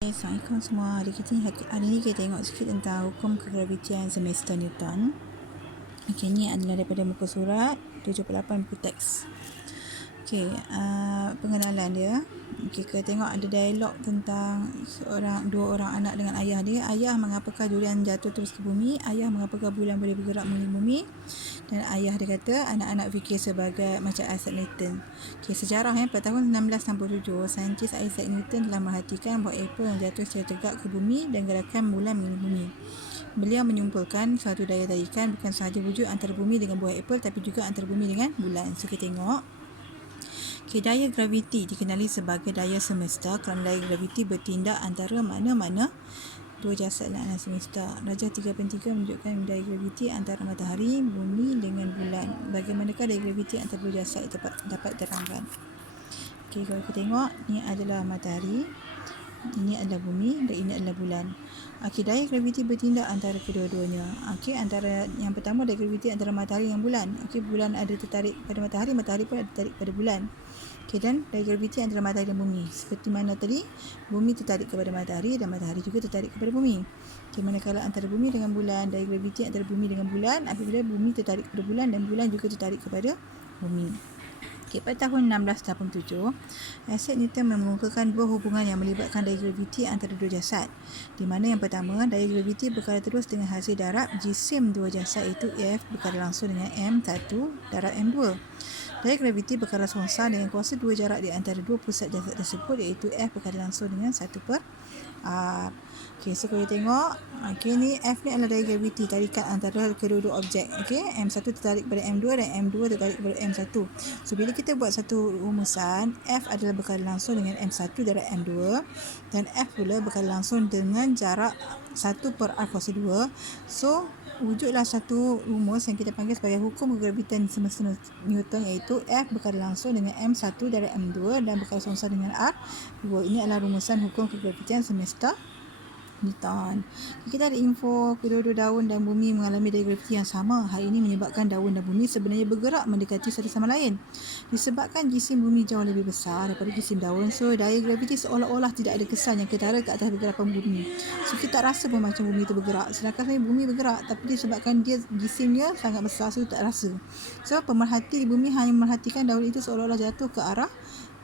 Assalamualaikum semua. Hari ini kita tengok sikit tentang hukum kegravitian semester Newton. Okey, ni adalah daripada muka surat 78 buku teks. Okey, pengenalan dia. Okey, kita tengok ada dialog tentang dua orang anak dengan ayah dia. Ayah, mengapakah durian jatuh terus ke bumi? Ayah, mengapakah bulan boleh bergerak mengelilingi bumi? Dan ayah dia kata, anak-anak fikir sebagai macam Isaac Newton. Okay, sejarah pada tahun 1667, saintis Isaac Newton telah merhatikan bahawa apel yang jatuh secara tegak ke bumi dan gerakan bulan mengelilingi bumi. Beliau menyimpulkan suatu daya tarikan bukan sahaja wujud antara bumi dengan buah apel, tapi juga antara bumi dengan bulan. So, kita tengok. Okay, daya graviti dikenali sebagai daya semesta kerana daya graviti bertindak antara mana-mana dua jasad dalam semesta. Darjah 3/3 menunjukkan daya graviti antara matahari, bumi dengan bulan. Bagaimanakah daya graviti antara dua jasad dapat diterangkan? Okey, kalau kita tengok, ni adalah matahari, ini adalah bumi dan ini adalah bulan. Okey, daya graviti bertindak antara kedua-duanya. Okey, antara yang pertama daya graviti antara matahari dan bulan. Okey, bulan ada tertarik pada matahari, matahari pun ada tertarik pada bulan. Okey, dan daya graviti antara matahari dan bumi. Seperti mana tadi, bumi tertarik kepada matahari dan matahari juga tertarik kepada bumi. Okey, manakala antara bumi dengan bulan, daya graviti antara bumi dengan bulan, apabila bumi tertarik kepada bulan dan bulan juga tertarik kepada bumi. Okey, pada tahun 1687, Isaac Newton mengemukakan dua hubungan yang melibatkan daya graviti antara dua jasad. Di mana yang pertama, daya graviti berkala terus dengan hasil darab jisim dua jasad iaitu F berkala langsung dengan M1 darab M2. Daya graviti berkala songsa dengan kuasa dua jarak di antara dua pusat jasad tersebut iaitu F berkala langsung dengan 1/R. Okey, so kalau kita tengok, okey, ni F ni adalah daya graviti tarikan antara kedua-dua objek. Okey, M1 tertarik kepada M2 dan M2 tertarik kepada M1. So bila kita buat satu rumusan, F adalah berkala langsung dengan M1 darab M2 dan F pula berkala langsung dengan jarak 1/R kuasa 2. So wujudlah satu rumus yang kita panggil sebagai hukum kegravitian semesta Newton, iaitu F berkala langsung dengan M1 darab M2 dan berkala songsa dengan R2. Ini adalah rumusan hukum kegravitian semesta Newton. Kita ada info kedua-dua daun dan bumi mengalami daya graviti yang sama. Hal ini menyebabkan daun dan bumi sebenarnya bergerak mendekati satu sama lain. Disebabkan jisim bumi jauh lebih besar daripada jisim daun, so daya graviti seolah-olah tidak ada kesan yang ketara ke atas pergerakan bumi. So kita tak rasa pun macam bumi itu bergerak. Sedangkan sebenarnya bumi bergerak, tapi disebabkan dia jisimnya sangat besar, so tak rasa. So pemerhati di bumi hanya memerhatikan daun itu seolah-olah jatuh ke arah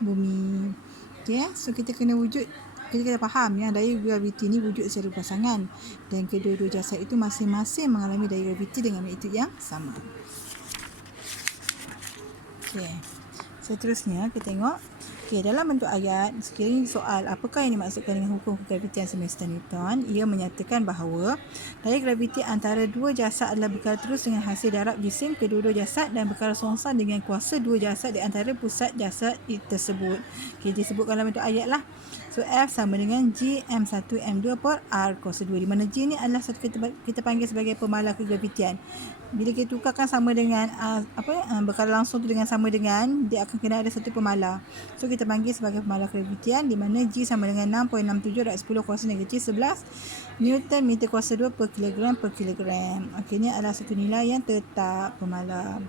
bumi. Okay, so kita kena faham yang daya graviti ni wujud secara berpasangan dan kedua-dua jasad itu masing-masing mengalami daya graviti dengan magnitude yang sama. Okey, seterusnya kita tengok. Okey, dalam bentuk ayat, sekiranya soal apakah yang dimaksudkan dengan hukum kegravitian semesta Newton, ia menyatakan bahawa daya graviti antara dua jasad adalah berkala terus dengan hasil darab jisim kedua-dua jasad dan berkala songsa dengan kuasa dua jasad di antara pusat jasad tersebut. Okey, disebutkan dalam bentuk ayat lah. So F sama dengan G M1 M2 per R kuasa 2, di mana G ni adalah satu kita panggil sebagai pemalar kegravitian. Bila kita tukarkan sama dengan berkala langsung tu dengan sama dengan, dia akan kena ada satu pemalar. So kita panggil sebagai pemalar kegravitian, di mana G sama dengan 6.67 / 10 kuasa negatif 11 Newton meter kuasa 2 per kilogram per kilogram. Okey, ni adalah satu nilai yang tetap pemalar.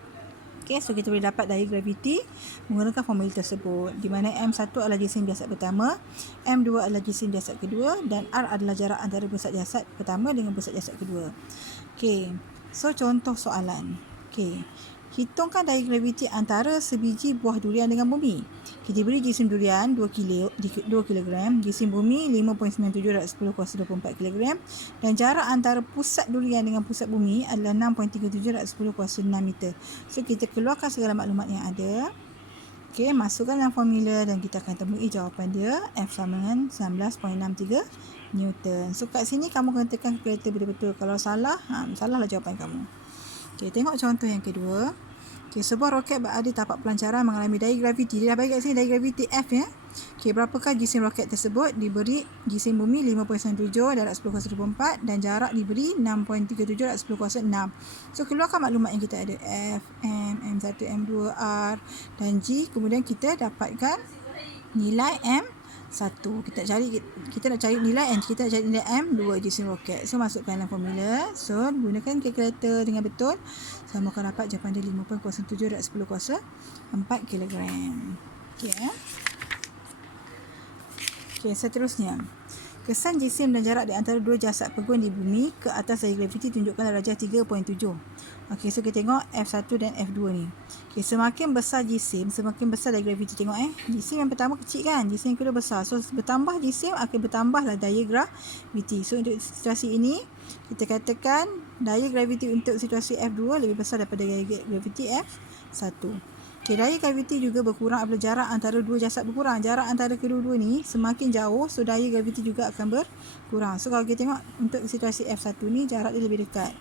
Okay, so kita boleh dapat daya graviti menggunakan formula tersebut, di mana M1 adalah jisim jasad pertama, M2 adalah jisim jasad kedua dan R adalah jarak antara pusat jasad pertama dengan pusat jasad kedua. Okay, so contoh soalan. Okay, hitungkan daya graviti antara sebiji buah durian dengan bumi. Kita beri jisim durian 2 kg, jisim bumi 5.97 / 10 kuasa 24 kg dan jarak antara pusat durian dengan pusat bumi adalah 6.37 / 10 kuasa 6 meter. So kita keluarkan segala maklumat yang ada. Okey, masukkan dalam formula dan kita akan temui jawapan dia. F sama dengan 19.63 Newton. So kat sini kamu kena tekan kalkulator betul-betul. Kalau salah, salahlah jawapan kamu. Okey, tengok contoh yang kedua. Okay, sebuah roket berada tapak pelancaran mengalami daya graviti. Dia dah bagi kat sini daya graviti F ya. Okay, berapakah jisim roket tersebut? Diberi jisim bumi 5.97 darab 10 kuasa 24 dan jarak diberi 6.37 darab 10 kuasa 6. So keluarkan maklumat yang kita ada, F, M, M1, M2, R dan G. Kemudian kita dapatkan nilai M1. Kita nak cari nilai M, kita nak cari nilai M2 jisim roket. So masukkan dalam formula. So gunakan kalkulator dengan betul. Sama akan dapat jawapan dia 5.07 darab 10 kuasa 4 kg. Okey. Okey, seterusnya. Kesan jisim dan jarak di antara dua jasad pegun di bumi ke atas dari graviti tunjukkan darjah 3.7. Okey, so kita tengok F1 dan F2 ni. Okey, semakin besar jisim, semakin besar dari graviti. Tengok jisim yang pertama kecil kan, jisim yang kedua besar. So bertambah jisim akan bertambahlah daya graviti. So untuk situasi ini kita katakan daya graviti untuk situasi F2 lebih besar daripada daya graviti F1. Okay, daya graviti juga berkurang apabila jarak antara dua jasad berkurang. Jarak antara kedua-dua ni semakin jauh, so daya graviti juga akan berkurang. So kalau kita tengok untuk situasi F1 ni, jarak dia lebih dekat.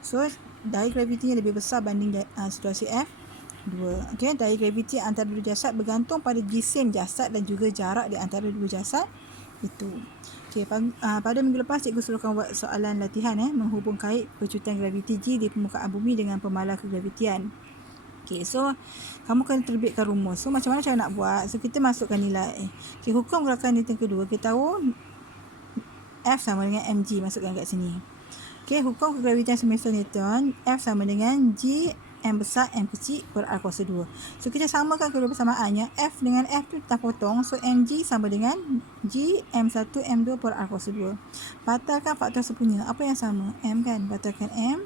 So daya gravitinya lebih besar banding situasi F2. Okay, daya graviti antara dua jasad bergantung pada jisim jasad dan juga jarak di antara dua jasad itu. Okay, pada minggu lepas cikgu suruhkan buat soalan latihan menghubung kait pecutan graviti G di permukaan bumi dengan pemalar kegravitian. Okay, so kamu kena terbitkan rumus. So macam mana cara nak buat? So kita masukkan nilai. Okay, hukum gerakan Newton kedua, kita tahu F sama dengan mg, masukkan kat sini. Okay, hukum kegravitian semesta Newton, F sama dengan G M besar M kecil per R kuasa 2. So kita samakan kedua persamaannya, F dengan F tu dah potong. So mg sama dengan G M1 M2 per R kuasa 2. Batalkan faktor sepunya. Apa yang sama? M kan? Batalkan M.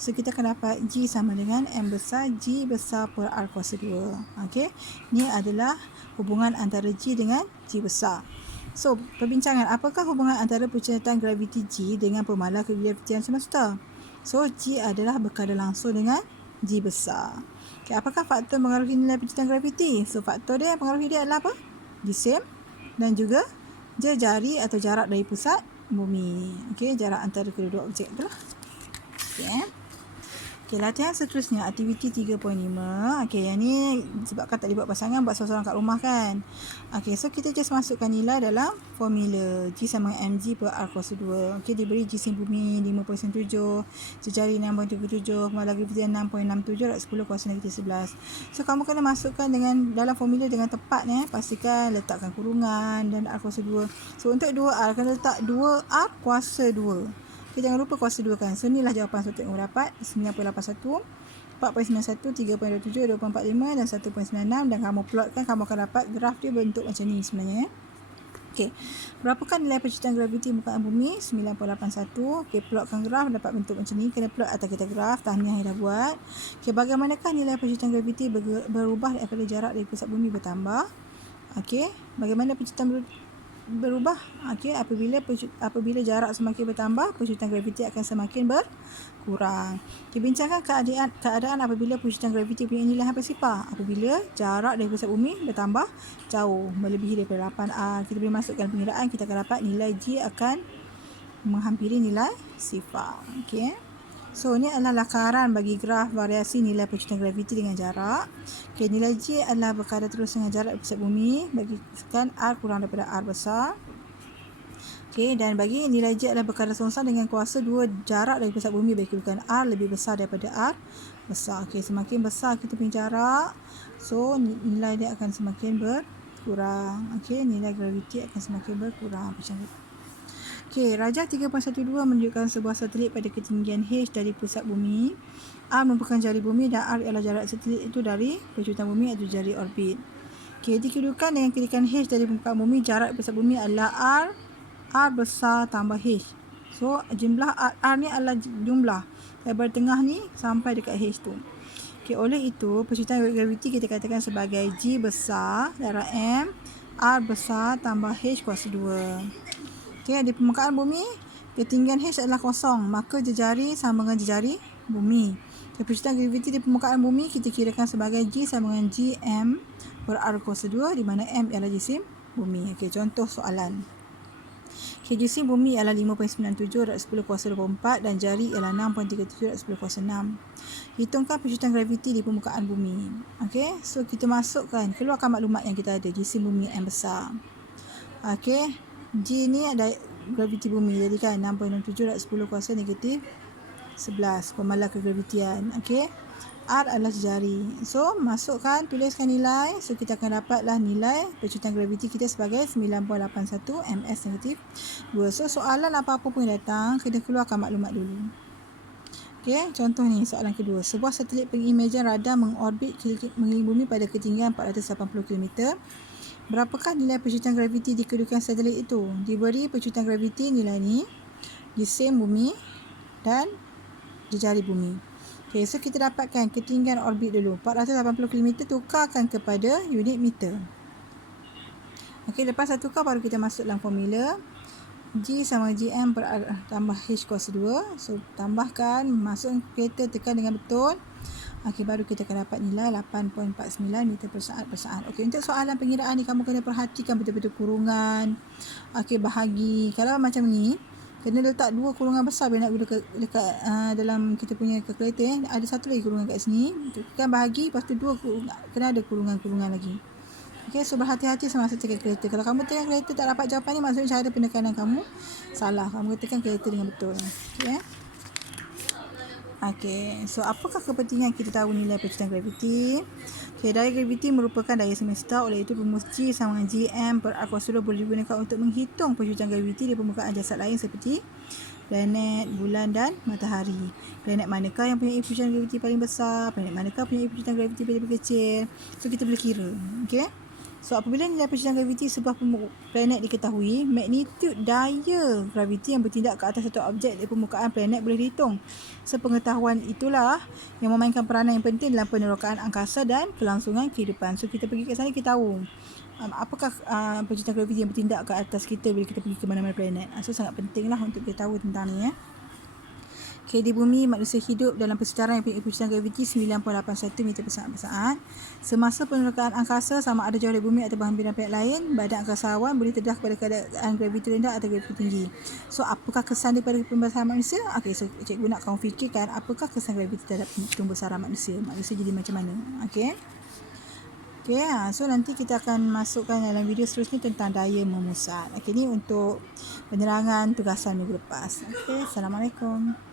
So kita akan dapat G sama dengan M besar G besar per R kuasa 2. Okey. Ini adalah hubungan antara G dengan G besar. So, perbincangan, apakah hubungan antara pecutan graviti G dengan pemalar kegravitian semesta? So, G adalah berkadar langsung dengan G besar. Okay, apakah faktor mengaruhi nilai pecutan graviti? So, faktor dia yang pengaruhi dia adalah apa? Jisim dan juga jari atau jarak dari pusat bumi. Okey, jarak antara kedua objek itulah. Okey. Okay, latihan seterusnya, aktiviti 3.5. Okay, yang ni sebabkan tak dibuat pasangan, buat seorang-seorang kat rumah kan. Okay, so kita just masukkan nilai dalam formula. G sama mg per R kuasa 2. Okay, diberi jisim bumi 5.7, jejari 6.37, pemalar gravitian 6.67, rak 10 kuasa negatif 11. So, kamu kena masukkan dengan dalam formula dengan tepat. Pastikan letakkan kurungan dan R kuasa 2. So, untuk 2R, kena letak 2R kuasa 2. Okay, jangan lupa kuasa 2 kan. So, inilah jawapan soalan yang dapat. 9.81, 4.91, 3.27, 2.45 dan 1.96. Dan kamu plotkan, kamu akan dapat graf dia bentuk macam ni sebenarnya. Okey. Berapakah nilai pecutan graviti permukaan bumi? 9.81. Okey, plotkan graf dapat bentuk macam ni. Kena plot atas kita graf. Tahniah yang dah buat. Okey, bagaimanakah nilai pecutan graviti berubah daripada jarak dari pusat bumi bertambah? Okey, bagaimana pecutan berubah? Okey, apabila jarak semakin bertambah, pecutan graviti akan semakin berkurang. Okey, bincangkan keadaan apabila pecutan graviti punya nilai hampir sifar. Apabila jarak dari pusat bumi bertambah jauh, melebihi daripada 8R. Kita boleh masukkan pengiraan, kita akan dapat nilai G akan menghampiri nilai sifar. Okey. So, ini adalah lakaran bagi graf variasi nilai pecutan graviti dengan jarak. Okay, nilai G adalah berkadar terus dengan jarak pusat bumi. Bagikan R kurang daripada R besar. Okay, dan bagi nilai G adalah berkadar seonsang dengan kuasa 2 jarak dari pusat bumi bagikan R lebih besar daripada R besar. Okay, semakin besar kita punya jarak, so nilai dia akan semakin berkurang. Okay, nilai graviti akan semakin berkurang. Okey, rajah 3.12 menunjukkan sebuah satelit pada ketinggian H dari pusat bumi. R merupakan jari bumi dan R ialah jarak satelit itu dari pecutan bumi atau jari orbit. Okey, dikedudukan dengan kedikan H dari permukaan bumi, jarak pusat bumi adalah R besar tambah H. So, jumlah R ni adalah jumlah daripada tengah ni sampai dekat H tu. Okey, oleh itu, pecutan graviti kita katakan sebagai G besar darab M, R besar tambah H kuasa 2. Okay, di permukaan bumi, ketinggian H adalah kosong, maka jejari sama dengan jejari bumi. Okay, pecutan graviti di permukaan bumi kita kirakan sebagai G sama dengan Gm per R kuasa 2, di mana M ialah jisim bumi. Okay, contoh soalan. Okay, jisim bumi ialah 5.97 rak 10 kuasa 24 dan jari ialah 6.37 rak 10 kuasa 6. Hitungkan pecutan graviti di permukaan bumi. Okay, so kita masukkan, keluarkan maklumat yang kita ada. Jisim bumi M besar. Okay. G ni ada graviti bumi, jadi kan 6.67 rak 10 kuasa negatif 11 pemalar kegravitian. Okey, R adalah jari. So masukkan, tuliskan nilai. So kita akan dapatlah nilai pecutan graviti kita sebagai 9.81 ms negatif 2. So soalan apa-apa pun datang, kena keluarkan maklumat dulu. Okey, contoh ni soalan kedua. Sebuah satelit pengimejan radar mengorbit mengelilingi bumi pada ketinggian 480 km. berapakah nilai percuitan graviti di kedudukan satelit itu? Diberi percuitan graviti nilai ni di same bumi dan jejari bumi. Okay, so kita dapatkan ketinggian orbit dulu. 480 km tukarkan kepada unit meter. Okay, lepas dah tukar baru kita masuk dalam formula. G sama GM tambah H kuasa 2. So, tambahkan, masuk kereta, tekan dengan betul. Okey, baru kita akan dapat nilai 8.49 meter per saat per saat. Okey, untuk soalan pengiraan ni kamu kena perhatikan betul-betul kurungan. Okey, bahagi. Kalau macam ni, kena letak 2 kurungan besar bila nak guna dekat dalam kita punya kalkulator. Ada satu lagi kurungan kat sini. Tekan bahagi, lepas tu 2 kurungan. Kena ada kurungan-kurungan lagi. Okey, so berhati-hati semasa tekan kereta. Kalau kamu tekan kereta tak dapat jawapan ni, maksudnya cara penekanan kamu salah. Kamu tekan kereta dengan betul. Okey. Okey, so apakah kepentingan kita tahu nilai percuitan graviti? Okey, daya graviti merupakan daya semesta, oleh itu rumus G sama dengan GM per R kuasa 2 boleh digunakan untuk menghitung percuitan graviti di permukaan jasad lain seperti planet, bulan dan matahari. Planet manakah yang punya percuitan graviti paling besar? Planet manakah punya percuitan graviti paling kecil? So kita boleh kira. Okey. So, apabila nilai percuitan graviti sebuah planet diketahui, magnitude daya graviti yang bertindak ke atas satu objek di permukaan planet boleh dihitung. So, pengetahuan itulah yang memainkan peranan yang penting dalam penerokaan angkasa dan kelangsungan kehidupan. So, kita pergi ke sana, kita tahu apakah percuitan graviti yang bertindak ke atas kita bila kita pergi ke mana-mana planet. So, sangat pentinglah untuk kita tahu tentang ni, ya. Okay, di bumi, manusia hidup dalam persekitaran yang punya percuitan graviti 9.81 meter per saat. Semasa penerokaan angkasa, sama ada jauh dari bumi atau berhampiran planet lain, badan angkasawan boleh terdedah kepada keadaan graviti rendah atau graviti tinggi. So, apakah kesan daripada pembesaran manusia? Okay, so cikgu nak kamu fikirkan apakah kesan graviti terhadap pembesaran manusia. Manusia jadi macam mana? Okay. Okay, so nanti kita akan masukkan dalam video seterusnya tentang daya memusat. Okay, ni untuk penerangan tugasan minggu lepas. Okay, Assalamualaikum.